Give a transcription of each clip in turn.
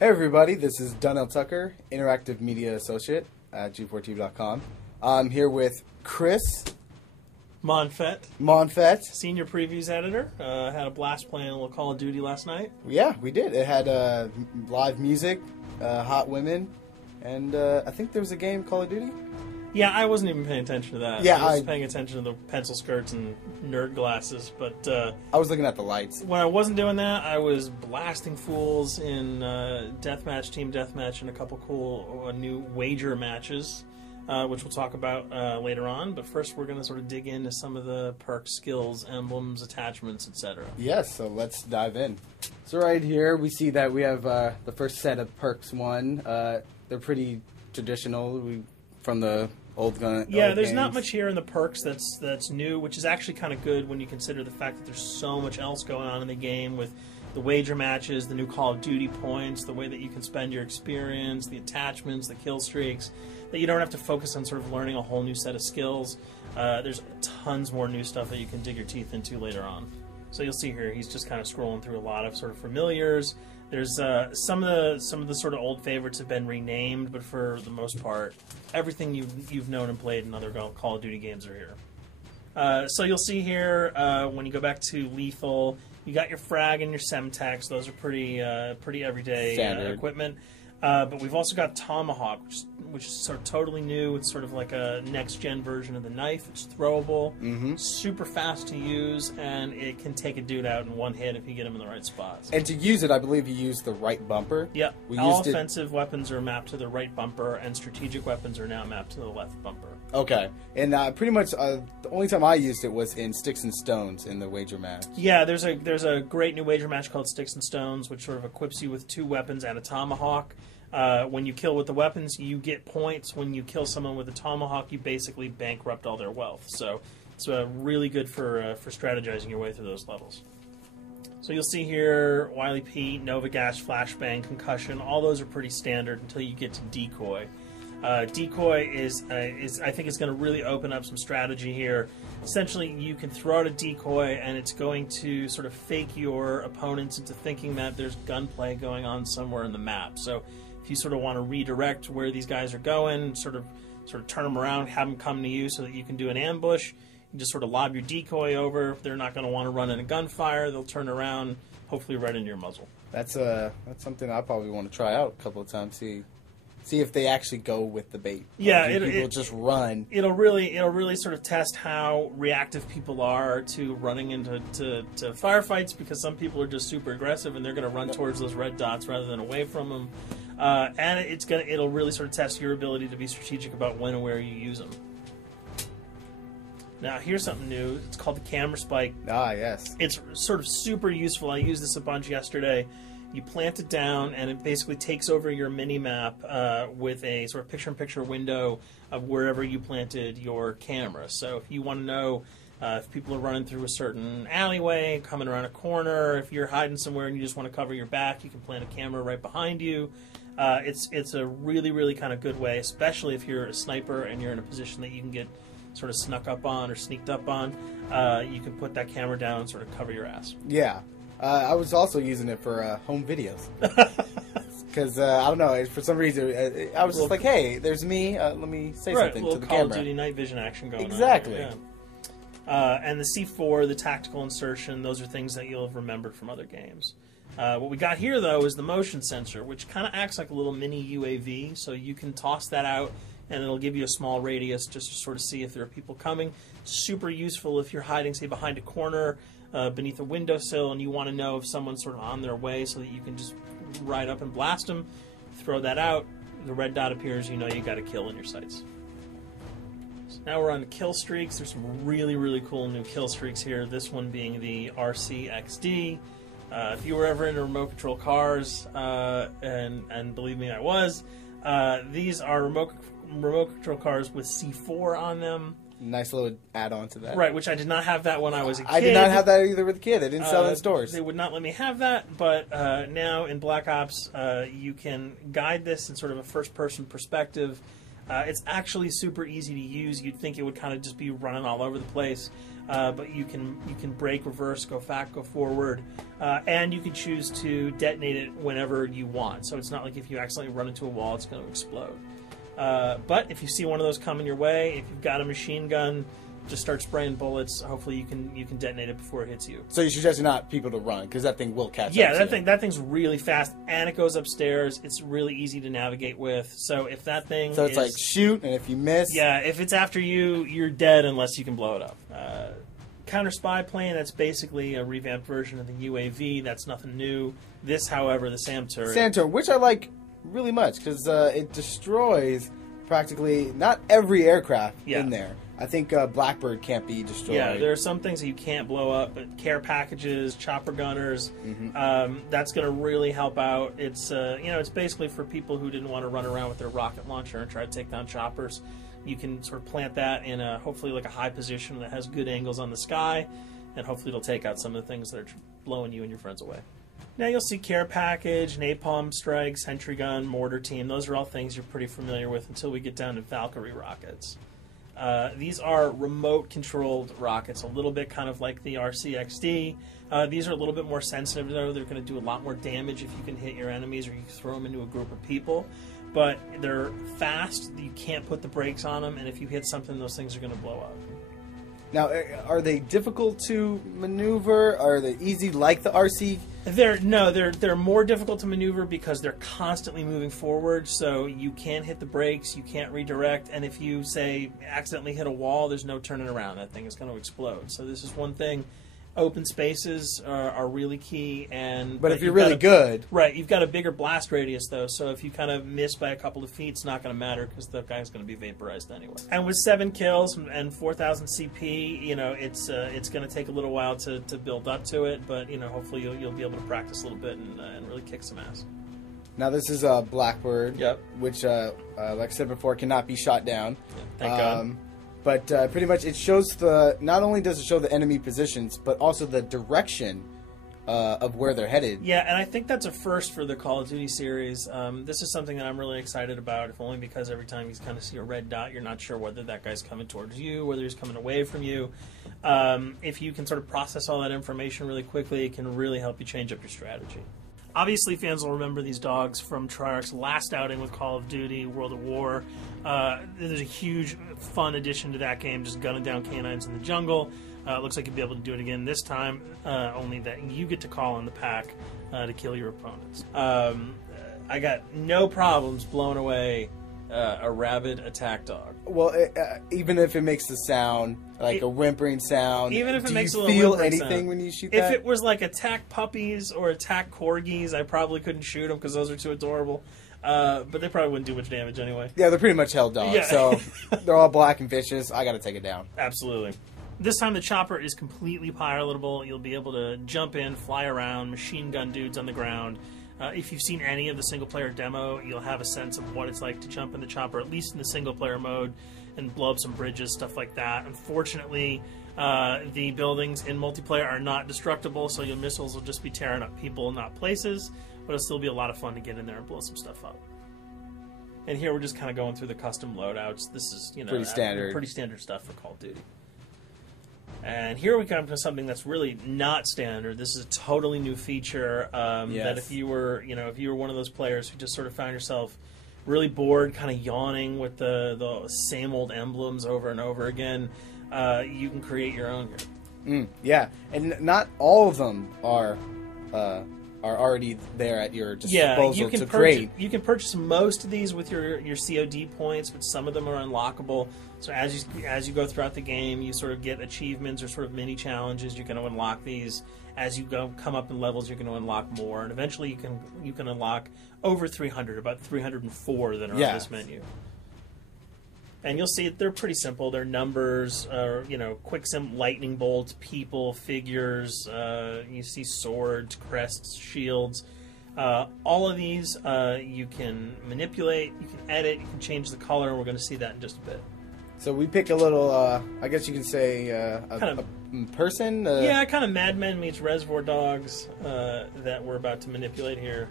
Hey everybody, this is Donell Tucker, Interactive Media Associate at G4TV.com. I'm here with Chris Monfetter, Senior Previews Editor. Had a blast playing a little Call of Duty last night. Yeah, we did. It had live music, hot women, and I think there was a game, Call of Duty? Yeah, I wasn't even paying attention to that. Yeah, I was paying attention to the pencil skirts and nerd glasses, but I was looking at the lights. When I wasn't doing that, I was blasting fools in deathmatch, team deathmatch, and a couple cool new wager matches, which we'll talk about later on. But first, we're going to sort of dig into some of the perks, skills, emblems, attachments, etc. Yes, so let's dive in. So right here, we see that we have the first set of perks one. They're pretty traditional. From the old gun. Yeah, there's games. not much here in the perks that's new, which is actually kind of good when you consider the fact that there's so much else going on in the game with the wager matches, the new Call of Duty points, the way that you can spend your experience, the attachments, the kill streaks, that you don't have to focus on sort of learning a whole new set of skills. There's tons more new stuff that you can dig your teeth into later on. So you'll see here, he's just kind of scrolling through a lot of sort of familiars. There's some of the sort of old favorites have been renamed, but for the most part, everything you've known and played in other Call of Duty games are here. So you'll see here when you go back to lethal, you got your frag and your semtex. Those are pretty everyday equipment. But we've also got tomahawk, which is sort of totally new. It's sort of like a next-gen version of the knife. It's throwable, super fast to use, and it can take a dude out in one hit if you get him in the right spots. And to use it, I believe you use the right bumper. Yep. All offensive weapons are mapped to the right bumper, and strategic weapons are now mapped to the left bumper. Okay. And pretty much the only time I used it was in Sticks and Stones in the wager match. Yeah, there's a great new wager match called Sticks and Stones, which sort of equips you with 2 weapons and a tomahawk. When you kill with the weapons, you get points. When you kill someone with a tomahawk, you basically bankrupt all their wealth. So it's really good for strategizing your way through those levels. So you'll see here, Wily Pete, Nova Gas, Flashbang, Concussion. All those are pretty standard until you get to Decoy. Decoy is I think it's going to really open up some strategy here. Essentially, you can throw out a decoy, and it's going to sort of fake your opponents into thinking that there's gunplay going on somewhere in the map. So if you sort of want to redirect where these guys are going, sort of turn them around, have them come to you so that you can do an ambush, you just sort of lob your decoy over. If they're not going to want to run in a gunfire, they'll turn around, hopefully right into your muzzle. That's something I probably want to try out a couple of times. See if they actually go with the bait. Yeah, people just run. It'll really sort of test how reactive people are to running into firefights, because some people are just super aggressive and they're going to run towards those red dots rather than away from them. And it'll really sort of test your ability to be strategic about when and where you use them. Now, here's something new. It's called the camera spike. Ah, yes. It's sort of super useful. I used this a bunch yesterday. You plant it down, and it basically takes over your mini-map with a sort of picture-in-picture window of wherever you planted your camera. So if you want to know if people are running through a certain alleyway, coming around a corner, if you're hiding somewhere and you just want to cover your back, you can plant a camera right behind you. It's a really, really kind of good way, especially if you're a sniper and you're in a position that you can get sort of snuck up on or sneaked up on. You can put that camera down and sort of cover your ass. Yeah. I was also using it for home videos. Because, I don't know, for some reason, I was just like, hey, there's me, let me say something to the camera. Call of Duty night vision action going on. Exactly. Yeah. And the C4, the tactical insertion, those are things that you'll have remembered from other games. What we got here, though, is the motion sensor, which kind of acts like a little mini UAV, so you can toss that out, and it'll give you a small radius just to sort of see if there are people coming. Super useful if you're hiding, say, behind a corner, beneath a windowsill, and you want to know if someone's sort of on their way so that you can just ride up and blast them. Throw that out, the red dot appears, you know you got a kill in your sights. So now we're on the kill streaks. There's some really, really cool new kill streaks here, this one being the RCXD. If you were ever into remote control cars, and believe me, I was, these are remote control cars with C4 on them. Nice little add-on to that. Right, which I did not have that when I was a kid. I did not have that either with a kid. They didn't sell it in stores. They would not let me have that, but now in Black Ops, you can guide this in sort of a first-person perspective. It's actually super easy to use. You'd think it would kind of just be running all over the place. but you can brake, reverse, go back, go forward, and you can choose to detonate it whenever you want. So it's not like if you accidentally run into a wall, it's going to explode. But if you see one of those coming your way, if you've got a machine gun, just start spraying bullets. Hopefully you can detonate it before it hits you. So you suggest not people to run, because that thing will catch up. Yeah, that thing's really fast, and it goes upstairs. It's really easy to navigate with. So if that thing it's like shoot, and if you miss... Yeah, if it's after you, you're dead unless you can blow it up. Counter spy plane, that's basically a revamped version of the UAV. That's nothing new. This, however, the SAM turret... SAM turret, which I like really much, because it destroys practically not every aircraft in there. I think Blackbird can't be destroyed. Yeah, there are some things that you can't blow up, but care packages, chopper gunners, that's going to really help out. It's it's basically for people who didn't want to run around with their rocket launcher and try to take down choppers. You can sort of plant that in hopefully like a high position that has good angles on the sky, and hopefully it'll take out some of the things that are blowing you and your friends away. Now you'll see care package, napalm strike, sentry gun, mortar team. Those are all things you're pretty familiar with until we get down to Valkyrie rockets. These are remote-controlled rockets, a little bit kind of like the RCXD. These are a little bit more sensitive, though. They're going to do a lot more damage if you can hit your enemies or you throw them into a group of people. But they're fast. You can't put the brakes on them, and if you hit something, those things are going to blow up. Now, are they difficult to maneuver? Are they easy like the RC? They're more difficult to maneuver because they're constantly moving forward, so you can't hit the brakes, you can't redirect, and if you, say, accidentally hit a wall, there's no turning around. That thing is going to explode. So this is one thing. Open spaces are really key. But if you're really good... Right, you've got a bigger blast radius, though, so if you kind of miss by a couple of feet, it's not going to matter because the guy's going to be vaporized anyway. And with 7 kills and 4,000 CP, it's going to take a little while to build up to it, but hopefully you'll be able to practice a little bit and really kick some ass. Now this is Blackbird, which, like I said before, cannot be shot down. Yeah, thank God. But pretty much it shows not only does it show the enemy positions, but also the direction of where they're headed. Yeah, and I think that's a first for the Call of Duty series. This is something that I'm really excited about, if only because every time you kind of see a red dot, you're not sure whether that guy's coming towards you, whether he's coming away from you. If you can sort of process all that information really quickly, it can really help you change up your strategy. Obviously, fans will remember these dogs from Treyarch's last outing with Call of Duty, World at War. There's a huge, fun addition to that game, just gunning down canines in the jungle. It looks like you'll be able to do it again this time, only that you get to call on the pack to kill your opponents. I got no problems blowing away a rabid attack dog. Well, even if it makes the sound, like a whimpering sound, even if it makes a little whimpering feel anything sound. When you shoot if that? If it was like attack puppies or attack corgis, I probably couldn't shoot them because those are too adorable. But they probably wouldn't do much damage anyway. Yeah, they're pretty much held dogs, so they're all black and vicious. I got to take it down. Absolutely. This time the chopper is completely pilotable. You'll be able to jump in, fly around, machine gun dudes on the ground. If you've seen any of the single-player demo, you'll have a sense of what it's like to jump in the chopper, at least in the single-player mode, and blow up some bridges, stuff like that. Unfortunately, the buildings in multiplayer are not destructible, so your missiles will just be tearing up people, not places, but it'll still be a lot of fun to get in there and blow some stuff up. And here we're just kind of going through the custom loadouts. This is, pretty standard stuff for Call of Duty. And here we come to something that's really not standard. This is a totally new feature that if you were one of those players who just sort of found yourself really bored, kind of yawning with the same old emblems over and over again, you can create your own here. Yeah, and not all of them are already there at your disposal to create. You can purchase most of these with your COD points, but some of them are unlockable. So as you go throughout the game, you sort of get achievements or sort of mini challenges. You're going to unlock these. As you come up in levels, you're going to unlock more, and eventually you can unlock over 300, about 304 that are on this menu. And you'll see they're pretty simple. They're numbers, quick lightning bolts, people, figures. You see swords, crests, shields. All of these you can manipulate, you can edit, you can change the color, and we're going to see that in just a bit. So we pick a little, I guess you can say, a person? Yeah, kind of Mad Men meets Reservoir Dogs that we're about to manipulate here.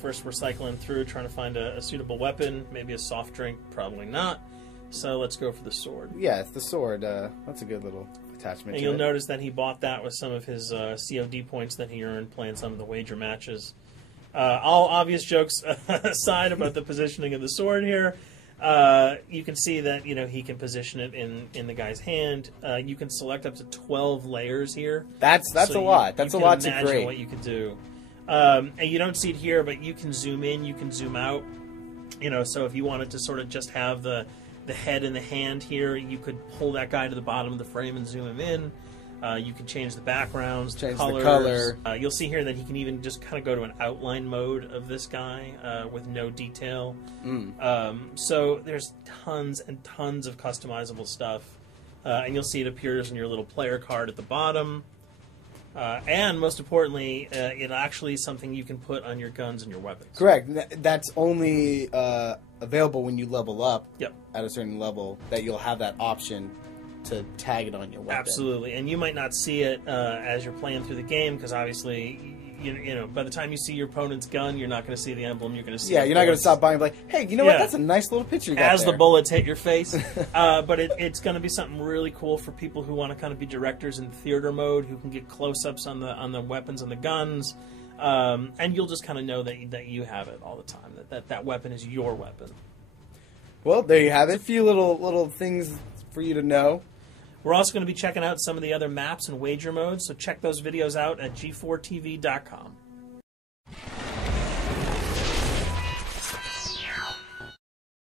First we're cycling through, trying to find a suitable weapon, maybe a soft drink, probably not. So let's go for the sword. Yeah, it's the sword. That's a good little attachment And to you'll it. notice that he bought that with some of his COD points that he earned playing some of the wager matches. All obvious jokes aside about the positioning of the sword here, you can see that he can position it in the guy's hand. You can select up to 12 layers here. That's a lot. That's a lot to imagine create. what you could do. And you don't see it here, but you can zoom in, you can zoom out. So if you wanted to sort of just have the head and the hand here, you could pull that guy to the bottom of the frame and zoom him in. You can change the backgrounds, Change colors. the color. You'll see here that he can even just kind of go to an outline mode of this guy with no detail. So there's tons and tons of customizable stuff. And you'll see it appears in your little player card at the bottom. And most importantly, it actually is something you can put on your guns and your weapons. Correct. That's only available when you level up Yep. at a certain level, that you'll have that option to tag it on your weapon. Absolutely, and you might not see it as you're playing through the game because obviously, by the time you see your opponent's gun, you're not going to see the emblem. You're going to see. Yeah, you're not going to stop by and be like, hey, you know what? That's a nice little picture you got as there. the bullets hit your face. But it's going to be something really cool for people who want to kind of be directors in theater mode, who can get close-ups on the weapons and the guns, and you'll just kind of know that you have it all the time. That weapon is your weapon. Well, there you have it. A few little things for you to know. We're also going to be checking out some of the other maps and wager modes, so check those videos out at g4tv.com.